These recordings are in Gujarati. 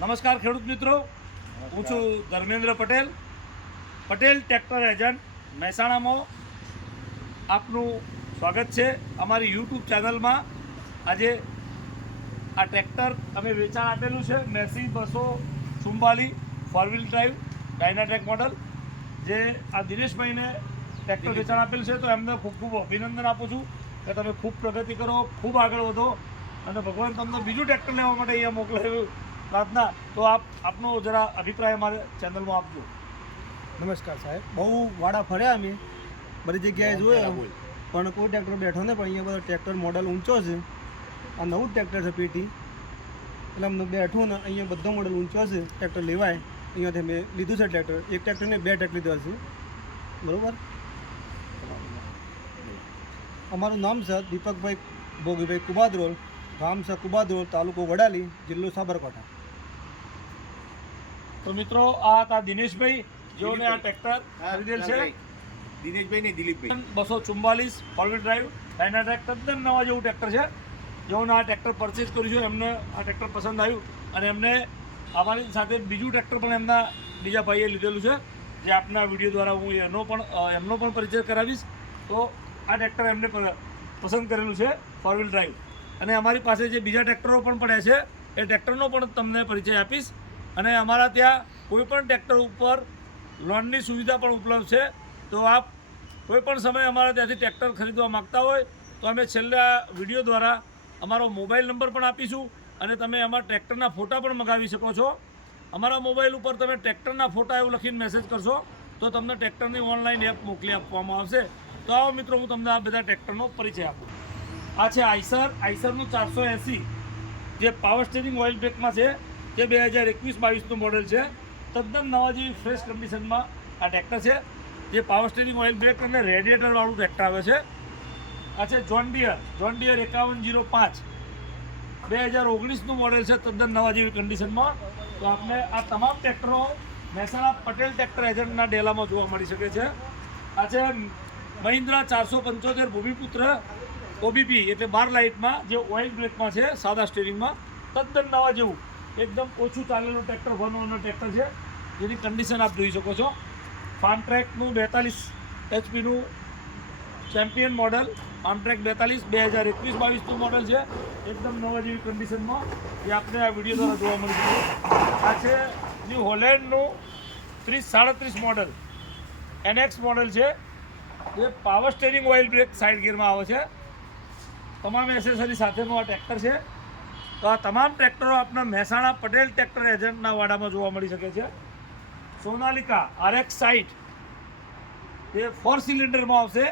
નમસ્કાર ખેડૂત મિત્રો, હું છું ધર્મેન્દ્ર પટેલ, પટેલ ટ્રેક્ટર એજન્ટ મહેસાણામાં આપનું સ્વાગત છે અમારી યુટ્યુબ ચેનલમાં। આજે આ ટ્રેક્ટર અમે વેચાણ આપેલું છે મેસી 244 4 વ્હીલ ડ્રાઈવ ડાયનાટ્રેક મોડલ, જે આ દિનેશભાઈને ટ્રેક્ટર વેચાણ આપેલું છે। તો એમને ખૂબ ખૂબ અભિનંદન આપું છું કે તમે ખૂબ પ્રગતિ કરો, ખૂબ આગળ વધો અને ભગવાન તમને બીજું ટ્રેક્ટર લેવા માટે અહીંયા મોકલાવ્યું પ્રાર્થના। તો આપનો જરા અભિપ્રાય અમારે ચેનલમાં આપજો। નમસ્કાર સાહેબ, બહુ વાડા ફર્યા અમે, બધી જગ્યાએ જોયા પણ કોઈ ટ્રેક્ટર બેઠો ને, પણ અહીંયા બધો ટ્રેક્ટર મોડલ ઊંચો છે। આ નવું ટ્રેક્ટર છે પેટી, એટલે અમને બેઠું ને અહીંયા બધો મોડલ ઊંચો છે, ટ્રેક્ટર લેવાય અહીંયાથી મેં લીધું છે ટ્રેક્ટર। એક ટ્રેક્ટરને 2 ટ્રેક્ટર લીધા છે, બરાબર। અમારું નામ છે દીપકભાઈ ભોગીભાઈ કુબાદરોલ, ગામ છે કુબાદરોલ, તાલુકો વડાલી, જિલ્લો સાબરકાંઠા। તો મિત્રો, આ હતા દિનેશભાઈ, જેઓને આ ટ્રેક્ટર ખરીદેલ છે। દિનેશભાઈ ને દિલીપભાઈ 244 4 વ્હીલ ડ્રાઈવ ડાયનાટ્રેક તદ્દન નવા જેવું ટ્રેક્ટર છે। જેઓને આ ટ્રેક્ટર પરચેસ કર્યું છે, એમને આ ટ્રેક્ટર પસંદ આવ્યું અને એમને અમારી સાથે બીજું ટ્રેક્ટર પણ એમના બીજા ભાઈએ લીધેલું છે, જે આપના વિડીયો દ્વારા હું એમનો પણ પરિચય કરાવીશ। તો આ ટ્રેક્ટર એમને પસંદ કરેલું છે 4 વ્હીલ ડ્રાઈવ, અને અમારી પાસે જે બીજા ટ્રેક્ટરો પણ પડ્યા છે એ ટ્રેક્ટરનો પણ તમને પરિચય આપીશ। અને અમારા ત્યાં કોઈપણ ટ્રેક્ટર ઉપર લોનની સુવિધા પણ ઉપલબ્ધ છે। તો આપ કોઈપણ સમયે અમારા ત્યાંથી ટ્રેક્ટર ખરીદવા માગતા હોય તો અમે છેલ્લા વિડીયો દ્વારા અમારો મોબાઈલ નંબર પણ આપીશું, અને તમે અમારા ટ્રેક્ટરના ફોટા પણ મંગાવી શકો છો। અમારા મોબાઈલ ઉપર તમે ટ્રેક્ટરના ફોટા એવું લખીને મેસેજ કરશો તો તમને ટ્રેક્ટરની ઓનલાઈન એપ મોકલી આપવામાં આવશે। તો આવો મિત્રો, હું તમને આ બધા ટ્રેક્ટરનો પરિચય આપું। આ છે આઈસરનું 480, જે પાવર સ્ટીરિંગ ઓઇલ બ્રેકમાં છે, જે 2021-22નું મોડેલ છે। તદ્દન નવા જેવી ફ્રેશ કન્ડિશનમાં આ ટ્રેક્ટર છે, જે પાવર સ્ટીરિંગ ઓઇલ બ્રેક અને રેડિએટરવાળું ટ્રેક્ટર આવે છે। આ છે જોન ડિયર 5105, 2019નું મોડેલ છે, તદ્દન નવા જેવી કન્ડિશનમાં। તો આપણે આ તમામ ટ્રેક્ટરો મહેસાણા પટેલ ટ્રેક્ટર એજન્ટના ડેલામાં જોવા મળી શકે છે। આ છે મહિન્દ્રા 475 ભૂમિપુત્ર ઓબીપી, એટલે 12 લાઇટમાં, જે ઓઇલ બ્રેકમાં છે, સાદા સ્ટીરિંગમાં, તદ્દન નવા જેવું એકદમ ઓછું ચાલેલું ટ્રેક્ટર, 1 ઓનર ટ્રેક્ટર છે, જેની કન્ડિશન આપ જોઈ શકો છો। ફાર્મટ્રેકનું 42 એચપીનું ચેમ્પિયન મોડલ, ફાર્મટ્રેક 42 2021-22નું મોડલ છે, એકદમ નવા જેવી કન્ડિશનમાં, જે આપણે આ વિડીયો દ્વારા જોવા મળી છે। આ છે ન્યૂ હોલેન્ડનું 3037 મોડલ, એનએક્સ મોડલ છે, જે power steering oil brake side ગિયરમાં આવે છે, તમામ એસેસરી સાથેનું આ ટ્રેક્ટર છે। તો આ તમામ ટ્રેક્ટરો આપણા મહેસાણા પટેલ ટ્રેક્ટર એજન્ટના વાડામાં જોવા મળી શકે છે। સોનાલિકા RX 60, જે 4 સિલિન્ડરમાં આવશે,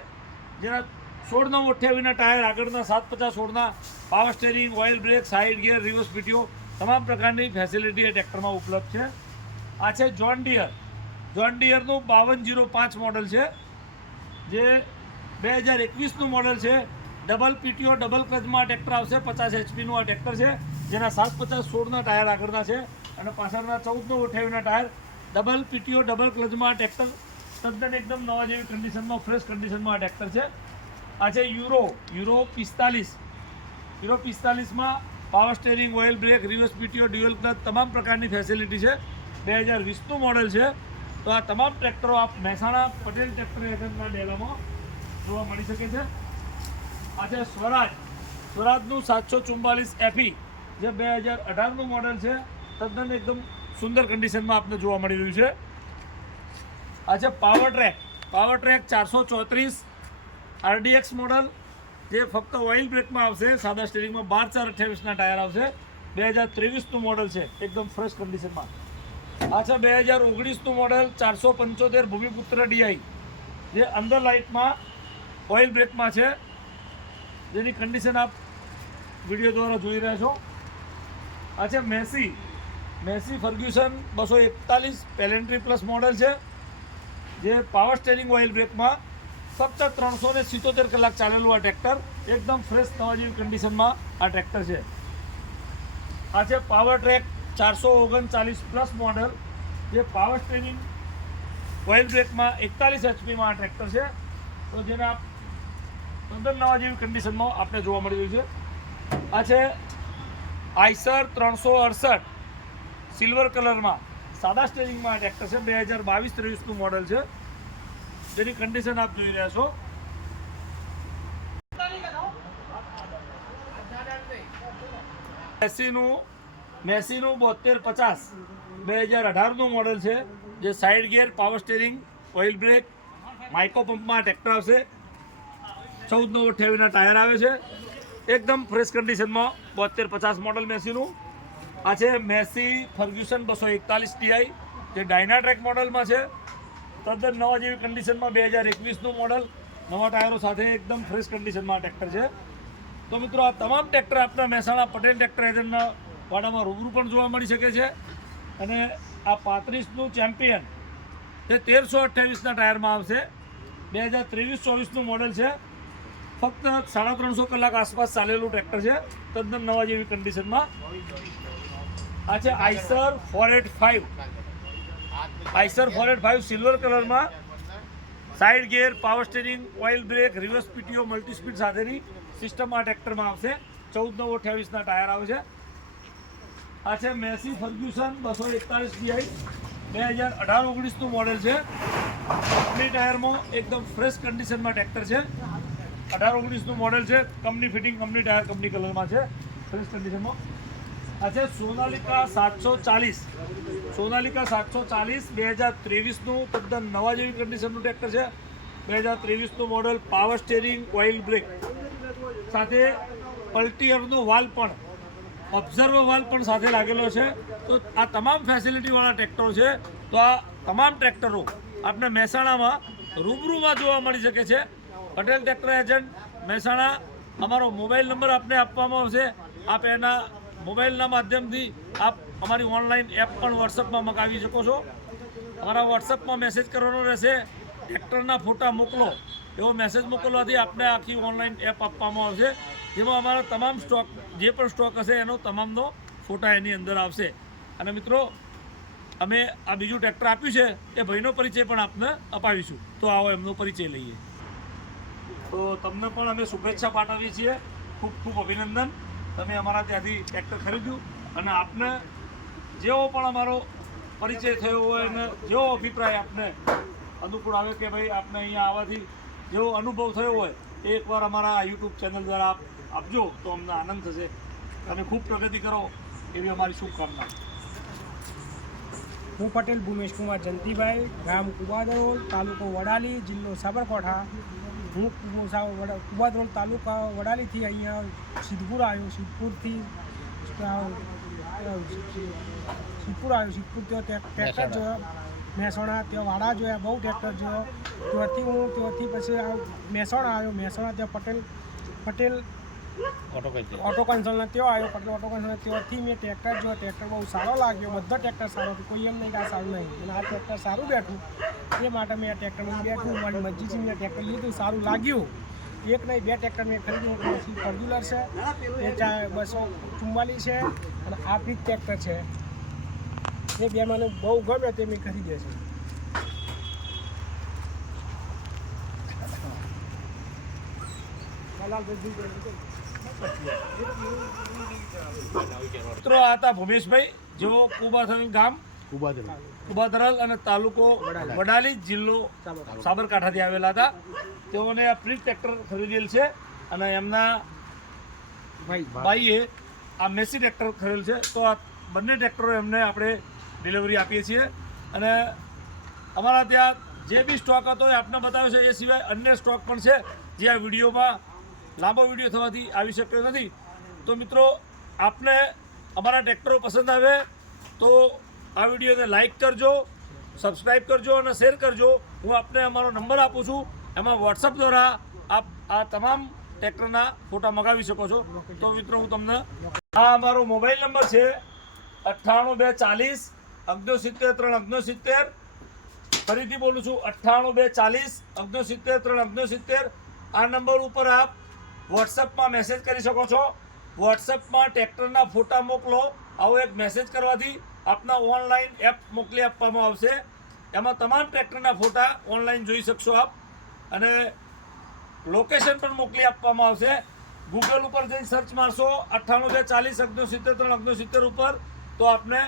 જેના 16/28ના ટાયર, આગળના 750/16ના, power steering, oil brake, side gear, reverse PTO, તમામ પ્રકારની ફેસિલિટી એ ટ્રેક્ટરમાં ઉપલબ્ધ છે। આ છે જોન ડિયરનું 5205 મોડલ છે, જે 2021નું મોડલ છે, ડબલ પીટીઓ ડબલ ક્લચમાં ટ્રેક્ટર આવશે, 50 એચપીનું આ ટ્રેક્ટર છે, જેના 750/16ના ટાયર આગળના છે અને પાછળના 14/28ના ટાયર, ડબલ પીટીઓ ડબલ ક્લચમાં ટ્રેક્ટર, તદ્દન એકદમ નવા જેવી કન્ડિશનમાં, ફ્રેશ કન્ડિશનમાં આ ટ્રેક્ટર છે। આ છે યુરો 45માં power steering, oil brake, reverse PTO, dual clutch, તમામ પ્રકારની ફેસિલિટી છે, 2020નું મોડલ છે। તો આ તમામ ટ્રેક્ટરો આપ મહેસાણા પટેલ ટ્રેક્ટર એજન્ટના ડેલામાં જોવા મળી શકે છે। આ છે સ્વરાજનું 744 FE, જે 2018નું મોડલ છે, તદ્દન એકદમ સુંદર કન્ડિશનમાં આપને જોવા મળી રહ્યું છે। આ છે પાવર ટ્રેક 434 RDX મોડલ, જે ફક્ત ઓઇલ બ્રેકમાં આવશે, સાદા સ્ટીરિંગમાં, 12/4/28ના ટાયર આવશે, 2023નું મોડલ છે, એકદમ ફ્રેશ કન્ડિશનમાં। આ છે 2019નું મોડલ 475 ભૂમિપુત્ર DI, જે અંદર લાઇટમાં ઓઇલ બ્રેકમાં છે, જેની કન્ડિશન આપ વિડીયો દ્વારા જોઈ રહ્યા છો। આ છે મેસી ફર્ગ્યુસન 241 પેલેન્ટ્રી પ્લસ મોડલ છે, જે પાવર સ્ટેરિંગ ઓઇલ બ્રેકમાં, ફક્ત 377 કલાક ચાલેલું આ ટ્રેક્ટર, એકદમ ફ્રેશ નવા જેવી કન્ડિશનમાં આ ટ્રેક્ટર છે। આ છે પાવર ટ્રેક 439 પ્લસ મોડલ, જે પાવર સ્ટેરિંગ ઓઇલ બ્રેકમાં 41 એચપીમાં આ ટ્રેક્ટર છે। તો જેને આપ તદ્દન નવા જેવી કન્ડિશનમાં આપણે જોવા મળી રહ્યું છે। આ છે આઈસર 368 સિલ્વર કલરમાં સાદા સ્ટેરિંગમાં આ ટ્રેક્ટર છે. 2022-23નું મોડલ છે, જેની કન્ડિશન આપ જોઈ રહ્યા છો. મેસીનું 7250 2018નું મોડલ છે, જે side gear, power steering, oil brake, માઇકો પંપમાં ટ્રેક્ટર આવશે. 14/28ના ટાયર આવે છે. એકદમ ફ્રેશ કન્ડિશનમાં 7250 મોડલ મેસીનું. આ છે મેસી ફર્ગ્યુસન 241 Ti, જે ડાયનાટ્રેક મોડલમાં છે. તદ્દન નવા જેવી કન્ડિશનમાં 2021નું મોડલ, નવા ટાયરો સાથે એકદમ ફ્રેશ કન્ડિશનમાં ટ્રેક્ટર છે. તો મિત્રો, આ તમામ ટ્રેક્ટર આપણા મહેસાણા પટેલ ટ્રેક્ટર એજન્ટના વાડામાં રૂબરૂ પણ જોવા મળી શકે છે. અને આ 35નું ચેમ્પિયન તે 1328ના ટાયરમાં આવશે. 2023-24નું મોડલ છે. ફક્ત 350 કલાક આસપાસ ચાલેલું ટ્રેક્ટર છે, તદ્દન નવા જેવી કન્ડિશનમાં. આ છે આઈસર 485 સિલ્વર કલરમાં, side gear, power steering, oil brake, reverse PTO, multi speed સાથેની સિસ્ટમ આ ટ્રેક્ટરમાં આવશે. 14/28ના ટાયર આવે છે. આ છે મેસી ફર્ગ્યુસન 241 Ti, 2018-19નું મોડલ છે. કંપની ટાયરમાં એકદમ ફ્રેશ કન્ડિશનમાં ટ્રેક્ટર છે. 18-19નું મોડલ છે. Company fitting, company tyre, company કલરમાં છે, ફ્રેશ કન્ડિશનમાં. આ છે સોનાલિકા 740 2023નું તદ્દન નવા જેવી કન્ડિશનનું ટ્રેક્ટર છે. 2023નું model, power steering, oil brake સાથે પલ્ટીયરનો વાલ પણ, ઓબ્ઝર્વર વાલ પણ સાથે લાગેલો છે. તો આ તમામ ફેસિલિટીવાળા ટ્રેક્ટરો છે. તો આ તમામ ટ્રેક્ટરો આપણે મહેસાણામાં રૂબરૂમાં જોવા મળી શકે છે. Patel tractor agent Mehsana. અમારો મોબાઈલ નંબર આપને આપવામાં આવશે. આપ એના મોબાઈલના માધ્યમથી આપ અમારી ઓનલાઈન એપ પણ વોટ્સઅપમાં મંગાવી શકો છો. અમારા વોટ્સઅપમાં મેસેજ કરવાનો રહેશે, ટ્રેક્ટરના ફોટા મોકલો એવો મેસેજ મોકલવાથી આપને આખી ઓનલાઈન એપ આપવામાં આવશે, જેમાં અમારા તમામ સ્ટોક, જે પણ સ્ટોક હશે એનો તમામનો ફોટા એની અંદર આવશે. અને મિત્રો, અમે આ બીજું ટ્રેક્ટર આપ્યું છે એ ભાઈનો પરિચય પણ આપને અપાવીશું. તો આવો એમનો પરિચય લઈએ. તો તમને પણ અમે શુભેચ્છા પાઠવીએ છીએ. ખૂબ ખૂબ અભિનંદન, તમે અમારા ત્યાંથી ટ્રેક્ટર ખરીદ્યું. અને આપને જેવો પણ અમારો પરિચય થયો હોય અને જેવો અભિપ્રાય આપને અનુકૂળ આવે કે ભાઈ આપને અહીંયા આવવાથી જેવો અનુભવ થયો હોય એ એકવાર અમારા યુટ્યુબ ચેનલ દ્વારા આપ આપજો તો અમને આનંદ થશે. તમે ખૂબ પ્રગતિ કરો એવી અમારી શુભકામના. હું પટેલ ભૂમેશ કુમાર જંતીભાઈ, ગામ કુબાદરોલ, તાલુકો વડાલી, જિલ્લો સાબરકાંઠા. હું કુબાદરોલ તાલુકા વડાલીથી અહીંયા સિદ્ધપુર આવ્યો. સિદ્ધપુરથી ટ્રેક્ટર જોયો, મહેસાણા ત્યાં વાડા જોયા, બહુ ટ્રેક્ટર જોયો. ત્યાંથી પછી મહેસાણા આવ્યો. મહેસાણા ત્યાં પટેલ ઓટો કન્સલ્ટના ત્યાં આવ્યો. પટેલ ઓટો કન્સલ્ટના ત્યાંથી મેં ટ્રેક્ટર જોયો. ટ્રેક્ટર બહુ સારો લાગ્યો. બધો ટ્રેક્ટર સારો હતો, કોઈ એમ નહીં કે આ સારું નહીં. અને આ ટ્રેક્ટર સારું બેઠું એ માટે મેં આ ટ્રેક્ટરમાં બેઠું. મારી મરજીથી મેં ટ્રેક્ટર લીધું, સારું લાગ્યું. એક નહીં, 2 ટ્રેક્ટર મેં ખરીદ્યું. પછી ફોર્ચ્યુનર છે, એ 244 છે, અને આ બી ટ્રેક્ટર છે. એ બે મને બહુ ગમે તે મેં ખરીદે છે. મિત્રો, આ હતા ભૂમેશભાઈ, જેઓ કુબાદરલ ગામ, કુબાદરલ અને તાલુકો વડાલી, જિલ્લો સાબરકાંઠાથી આવેલા હતા. તેઓને આ પ્રી ટ્રેક્ટર ખરીદેલ છે અને એમના ભાઈએ આ મેસી ટ્રેક્ટર ખરીદેલ છે. તો આ બંને ટ્રેક્ટરો એમને આપણે ડિલિવરી આપીએ છીએ. અને અમારા ત્યાં જે બી સ્ટોક હતો એ આપને બતાવ્યો છે. એ સિવાય અન્ય સ્ટોક પણ છે જે આ વિડીયોમાં લાંબો વિડીયો થવાથી આવી શક્યો નથી. તો મિત્રો, આપને અમારા ટ્રેક્ટરો પસંદ આવે તો આ વિડીયોને લાઈક કરજો, સબસ્ક્રાઈબ કરજો અને શેર કરજો. હું આપને અમારો નંબર આપું છું, એમાં વોટ્સઅપ દ્વારા આપ આ તમામ ટ્રેક્ટરના ફોટા મંગાવી શકો છો. તો મિત્રો, હું તમને આ અમારો મોબાઈલ નંબર છે 98240 69 ફરીથી બોલું છું 98240 69 આ નંબર ઉપર આપ વોટ્સઅપમાં મેસેજ કરી શકો છો. વોટ્સઅપમાં ટ્રેક્ટરના ફોટા મોકલો. આવો એક મેસેજ કરવાથી આપના ઓનલાઈન એપ મોકલી આપવામાં આવશે. એમાં તમામ ટ્રેક્ટરના ફોટા ઓનલાઈન જોઈ શકશો આપ. અને લોકેશન પણ મોકલી આપવામાં આવશે. ગૂગલ ઉપર જઈને સર્ચ મારશો 98240 69 69 ઉપર તો આપને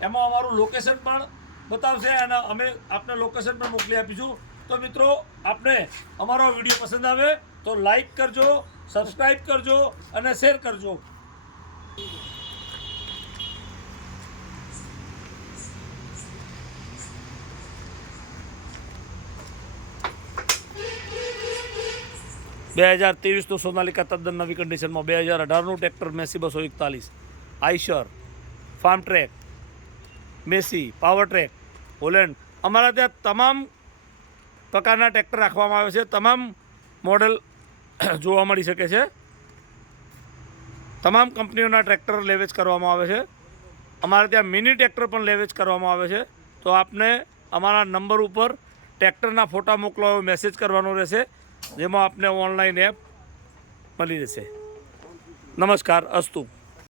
એમાં અમારું લોકેશન પણ બતાવશે અને અમે આપને લોકેશન પણ મોકલી આપીશું. તો મિત્રો આપને અમારો વિડીયો પસંદ આવે તો લાઈક કરજો, સબસ્ક્રાઈબ કરજો અને શેર કરજો. બે 2023નું સોનાલિકા તદ્દન નવી કન્ડિશનમાં, 2018નું tractor Massey 241, Eicher, Farmtrac, Massey, Powertrac, Holland, અમારા ત્યાં તમામ પ્રકારના ટ્રેક્ટર રાખવામાં આવે છે. તમામ મોડેલ જોવા મળી શકે છે. તમામ કંપનીઓના ટ્રેક્ટર લેવેચ કરવામાં આવે છે. અમારે ત્યાં મિની ટ્રેક્ટર પણ લેવેચ કરવામાં આવે છે. તો આપને અમારા નંબર ઉપર ટ્રેક્ટરના ફોટા મોકલવા મેસેજ કરવાનો રહેશે, જેમાં આપને ઓનલાઈન એપ મળી રહેશે. નમસ્કાર, અસ્તુ.